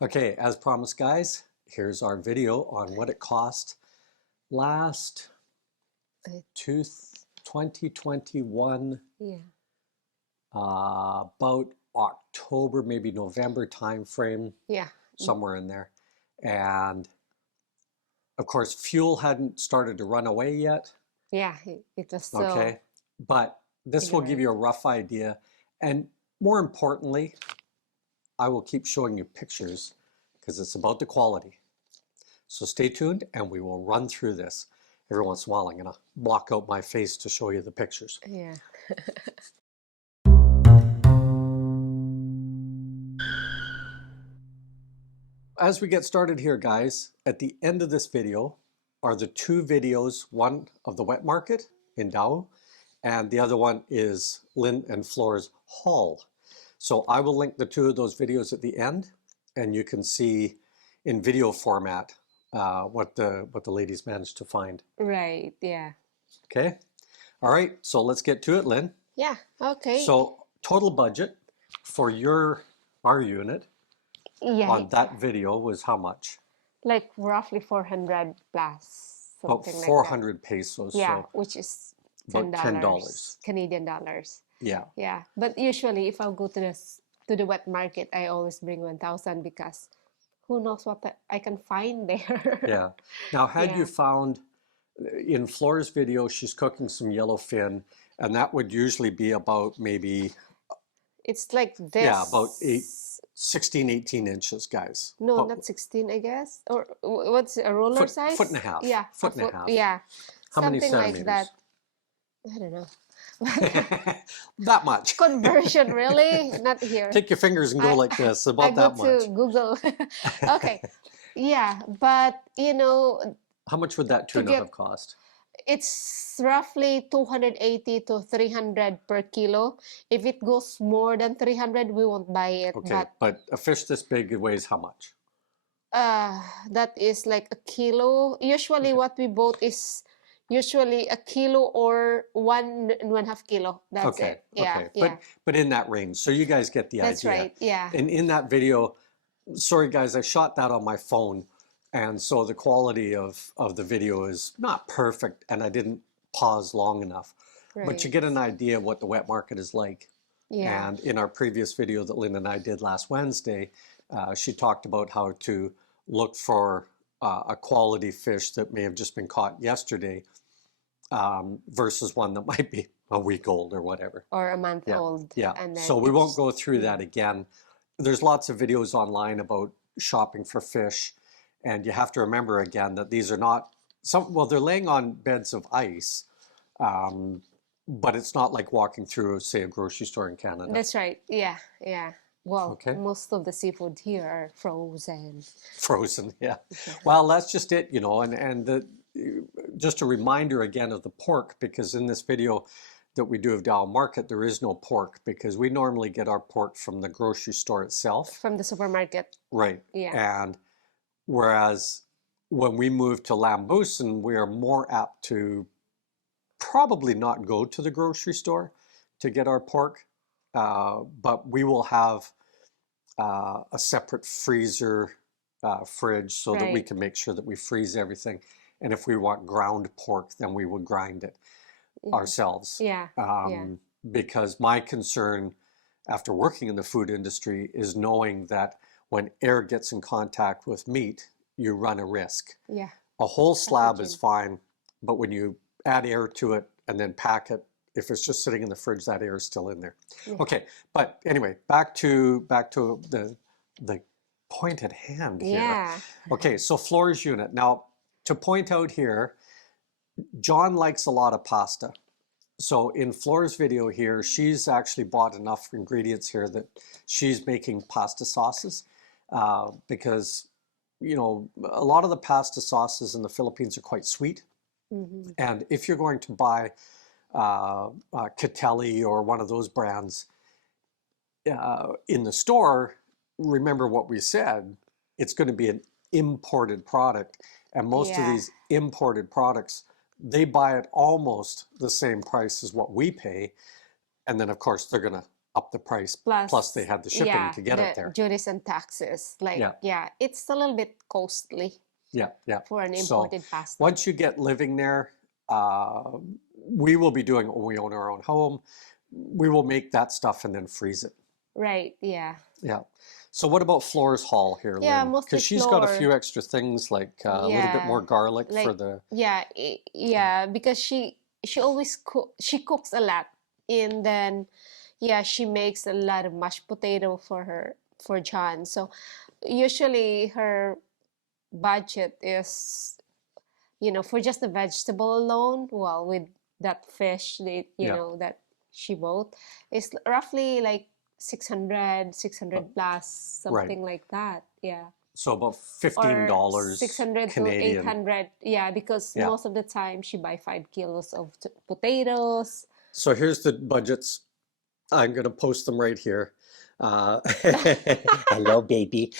Okay, as promised, guys, here's our video on what it cost last Uh, two, 2021, yeah. about October, maybe November time frame, Yeah. somewhere in there. And of course, fuel hadn't started to run away yet. Yeah. It was so Okay, but this will give ignorant. you a rough idea. And more importantly, I will keep showing you pictures because it's about the quality. So stay tuned and we will run through this. Every once in a while, I'm going to block out my face to show you the pictures. Yeah. As we get started here, guys, at the end of this video are the two videos, one of the wet market in Dow, and the other one is Lynn and Flora's haul. So I will link the two of those videos at the end, and you can see in video format what the ladies managed to find. Right. Yeah. Okay. All right. So let's get to it, Lynn. Yeah. Okay. So total budget for our unit Yeah. on that video was how much? Like roughly 400 plus, About something like that. 400 pesos. Yeah, So which is about $10. Canadian dollars. Yeah. Yeah. But usually if I go to the wet market, I always bring 1,000 because who knows what I can find there. Yeah. Now, had Yeah. you found in Flora's video, she's cooking some yellowfin, and that would usually be about maybe, It's like this. yeah, about 16, 18 inches, guys. No, But not 16, I guess. Or what's a roller size? foot and a half. Yeah, Foot and a half. Yeah, How many something like that. centimeters? I don't know. That much. Conversion, really? Not here. Take your fingers and go like this, I about go that to much. Google. Okay. Yeah, but How much would that tuna have cost? it's roughly 280 to 300 per kilo. If it goes more than 300, we won't buy it. Okay, but a fish this big weighs how much? That is like a kilo. Usually what we bought is usually a kilo or 1.5 kilo. That's Okay, it. Yeah, okay. yeah. But in that range. So you guys get the That's idea. right. Yeah. And in that video, sorry guys, I shot that on my phone. And so the quality of the video is not perfect and I didn't pause long enough. But you Right. get an idea of what the wet market is like. Yeah. And in our previous video that Lynn and I did last Wednesday, she talked about how to look for a quality fish that may have just been caught yesterday versus one that might be a week old or whatever. Or a month Yeah, old. yeah. And then So we won't it's, go through that again. There's lots of videos online about shopping for fish, and you have to remember again that these are not well, they're laying on beds of ice, but it's not like walking through, say, a grocery store in Canada. That's right. Yeah, yeah. Well, Okay. most of the seafood here are frozen. Frozen, yeah. Well, that's just it, and just a reminder again of the pork, because in this video that we do of Dow Market, there is no pork because we normally get our pork from the grocery store itself. From the supermarket. Right. Yeah. And whereas when we move to Lambusan, we are more apt to probably not go to the grocery store to get our pork, but we will have a separate freezer fridge so that we Right. can make sure that we freeze everything. And if we want ground pork, then we would grind it ourselves. Yeah. Yeah. Because my concern after working in the food industry is knowing that when air gets in contact with meat, you run a risk. Yeah. A whole slab is Pathogen. fine, but when you add air to it and then pack it, if it's just sitting in the fridge, that air is still in there. Yeah. Okay, but anyway, back to the point at hand here. Yeah. Okay, so Flora's unit. Now, to point out here, John likes a lot of pasta. So in Flora's video here, she's actually bought enough ingredients here that she's making pasta sauces because, a lot of the pasta sauces in the Philippines are quite sweet. Mm-hmm. And if you're going to buy Catelli or one of those brands in the store, remember what we said, it's going to be an imported product. And most of Yeah. these imported products, they buy at almost the same price as what we pay. And then, of course, they're going to up the price. Plus, Plus they had the shipping yeah, to get the it there. duties and taxes. Like, Yeah. yeah, it's a little bit costly Yeah, yeah. for an So imported pasta. once you get living there, we will be doing it when we own our own home. We will make that stuff and then freeze it. Right, yeah. Yeah. So what about Flora's haul here, Yeah, Lynn? mostly Because she's got a Flor. few extra things like a little bit Yeah, more garlic for like the. yeah, yeah, because she always she cooks a lot, and then yeah, she makes a lot of mashed potato for John. So usually her budget is, for just the vegetable alone, well, with that fish that Yeah. that she bought, is roughly like 600 plus, Right. something like that. Yeah. So about Or $15 600 to Canadian. 800. Yeah, because Yeah. most of the time she buy 5 kilos of potatoes. So here's the budgets. I'm going to post them right here. Hello, baby.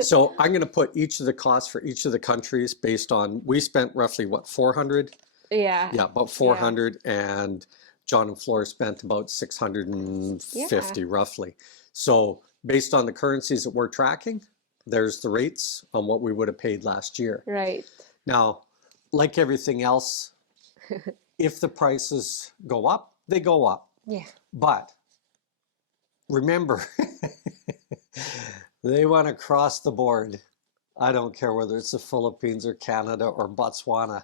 So I'm going to put each of the costs for each of the countries based on, we spent roughly what, 400? Yeah. Yeah, about 400, and John and Flora spent about 650 roughly. So based on the currencies that we're tracking, there's the rates on what we would have paid last year. Right. Now, like everything else, if the prices go up, they go up. Yeah. But remember, they want to cross the board. I don't care whether it's the Philippines or Canada or Botswana.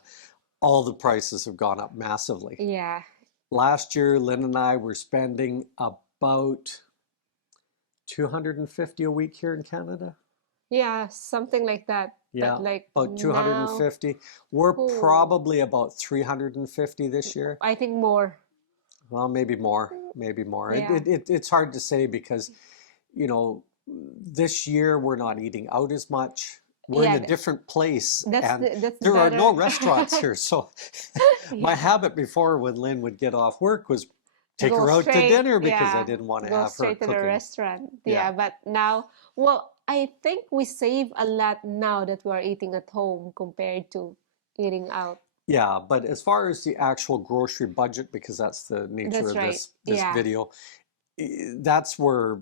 All the prices have gone up massively. Yeah. Last year, Lynn and I were spending about 250 a week here in Canada. Yeah, something like that. Yeah, But like about now, 250. We're Ooh. probably about 350 this year. I think more. Well, maybe more, maybe more. Yeah. It's hard to say because, this year we're not eating out as much. We're Yeah, in a different place, that's and that's there are no better. restaurants here. So my Yeah. habit before when Lynn would get off work was take Go her out to straight, dinner because I yeah, didn't want to go have her straight to the cooking. restaurant. Yeah. Yeah, but now, well, I think we save a lot now that we're eating at home compared to eating out. Yeah, but as far as the actual grocery budget, because that's the nature That's of right. this Yeah. video, that's where,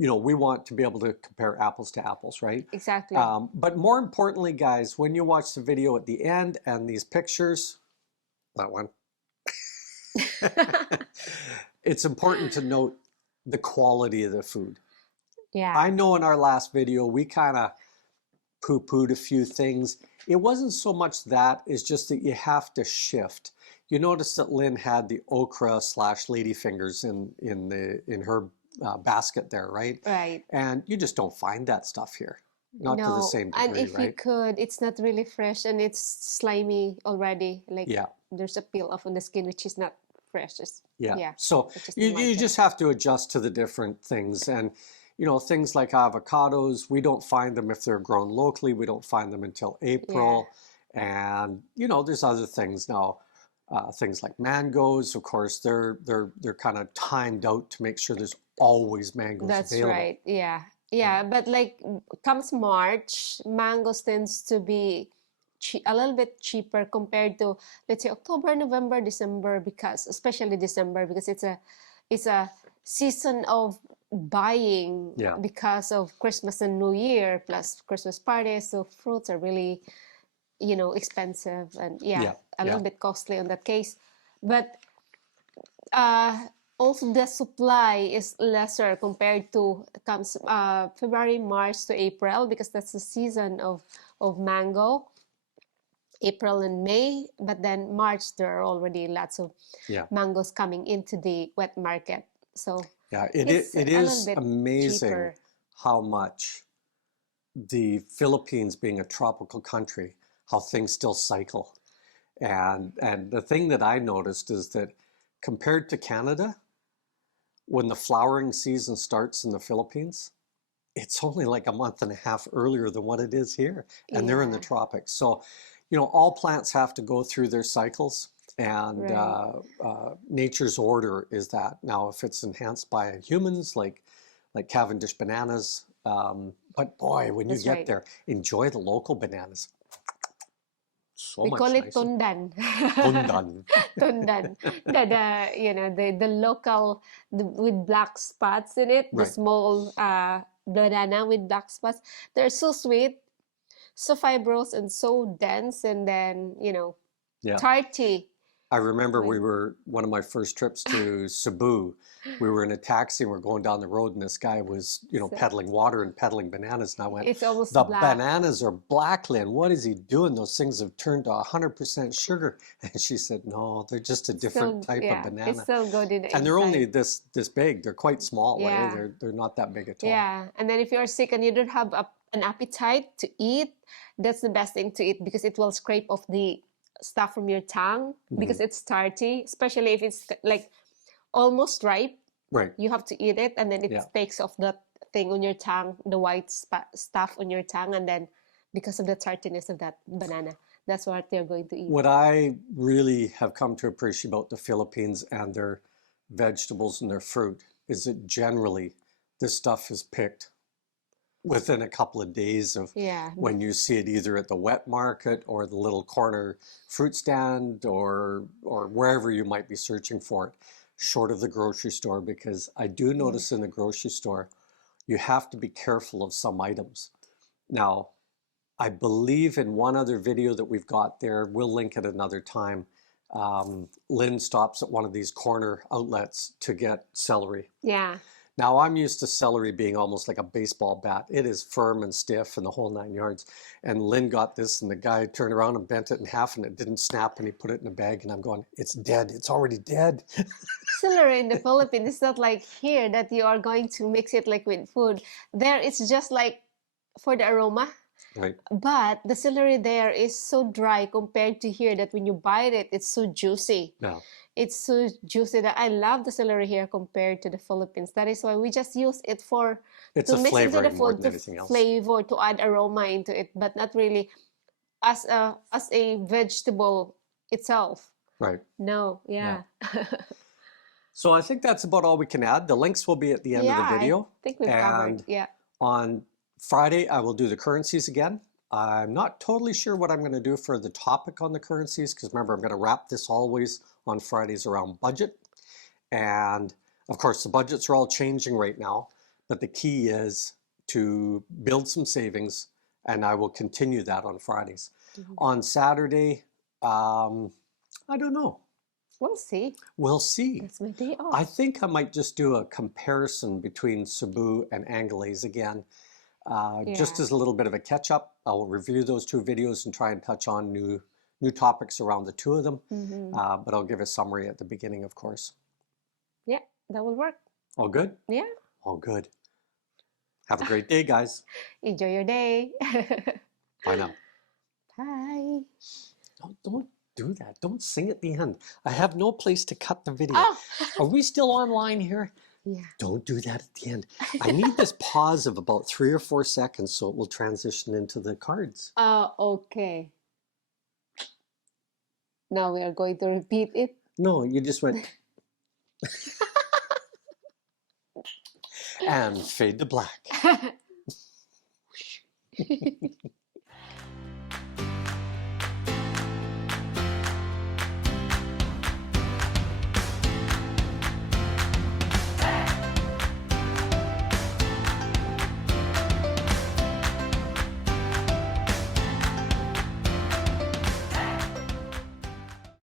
we want to be able to compare apples to apples, right? Exactly. But more importantly, guys, when you watch the video at the end and these pictures, that one, it's important to note the quality of the food. Yeah. I know in our last video, we kind of poo-pooed a few things. It wasn't so much that, it's just that you have to shift. You notice that Lynn had the okra / ladyfingers in her basket there, right? Right. And you just don't find that stuff here. Not to the No, same and degree, if you right? could, it's not really fresh and it's slimy already. Like Yeah, there's a peel off on the skin which is not fresh. It's, yeah. yeah, So which is the you market. just have to adjust to the different things. And, things like avocados, we don't find them if they're grown locally. We don't find them until April. And, there's other things now. Things like mangoes, of course, they're kind of timed out to make sure there's always mangoes That's available. right. Yeah. Yeah, but like comes March, mangoes tends to be a little bit cheaper compared to, let's say, October, November, December, because especially December, because it's a season of buying Yeah. because of Christmas and New Year plus Christmas parties. So fruits are really, expensive and Yeah, a little yeah. bit costly on that case. But also the supply is lesser compared to comes February, March to April, because that's the season of mango. April and May, but then March there are already lots of Yeah. mangoes coming into the wet market. So Yeah, it's it a little is bit amazing cheaper. how much the Philippines being a tropical country, how things still cycle. And the thing that I noticed is that compared to Canada, when the flowering season starts in the Philippines, it's only like a month and a half earlier than what it is here. And they're in the Yeah. tropics. So, all plants have to go through their cycles. And Right. nature's order is that. Now, if it's enhanced by humans, like Cavendish bananas, but boy, when you That's get right. there, enjoy the local bananas. so We much call it nicer. tundan. Tundan. Tundan. The local with black spots in it, the Right. small banana with black spots. They're so sweet, so fibrous and so dense, and then Yeah. tarty. I remember When one of my first trips to Cebu. We were in a taxi and we're going down the road, and this guy was, so peddling water and peddling bananas. And I went, it's almost the black. bananas are black, Lynn. What is he doing? Those things have turned to 100% sugar. And she said, no, they're just a different Still, type of yeah, it's banana. still good in the And they're only inside. this big. They're quite small, eh? Yeah. They're not that big at all. Yeah, and then if you're sick and you don't have an appetite to eat, that's the best thing to eat because it will scrape off the stuff from your tongue because Mhm. it's tarty, especially if it's like almost ripe. Right. You have to eat it, and then it Yeah. takes off that thing on your tongue, the white stuff on your tongue, and then because of the tartiness of that banana, that's what they're going to eat. What I really have come to appreciate about the Philippines and their vegetables and their fruit is that generally this stuff is picked within a couple of days of Yeah, when you see it either at the wet market or the little corner fruit stand or wherever you might be searching for it, short of the grocery store, because I do yeah, notice in the grocery store you have to be careful of some items. Now, I believe in one other video that we've got there, we'll link it another time. Lynn stops at one of these corner outlets to get celery. yeah. Now, I'm used to celery being almost like a baseball bat. It is firm and stiff and the whole 9 yards. And Lynn got this, and the guy turned around and bent it in half, and it didn't snap, and he put it in a bag, and I'm going, it's dead. It's already dead. Celery in the Philippines is not like here that you are going to mix it like with food. There, it's just like for the aroma. Right. But the celery there is so dry compared to here that when you bite it, it's so juicy. No. It's so juicy that I love the celery here compared to the Philippines. That is why we just use it It's to a mix into the flavoring more food than to anything else. flavor, to add aroma into it, but not really as a vegetable itself. Right. No, yeah. So I think that's about all we can add. The links will be at the end of the Yeah, I video. think we've covered. And Yeah. on Friday, I will do the currencies again. I'm not totally sure what I'm going to do for the topic on the currencies, because remember, I'm going to wrap this always on Fridays around budget. And of course, the budgets are all changing right now, but the key is to build some savings, and I will continue that on Fridays. Mhm. On Saturday, I don't know. We'll see. We'll see. That's my day I off. think I might just do a comparison between Cebu and Anglaise again. Just Yeah. as a little bit of a catch up. I'll review those two videos and try and touch on new topics around the two of them. Mhm. But I'll give a summary at the beginning, of course. Yeah, that will work. All good? Yeah. All good. Have a great day, guys. Enjoy your day. Bye now. Bye. Don't do that. Don't sing at the end. I have no place to cut the video. Oh, Are we still online here? yeah. Don't do that at the end. I need this pause of about 3 or 4 seconds so it will transition into the cards. Okay. Now we are going to repeat it. No, you just went and fade to black.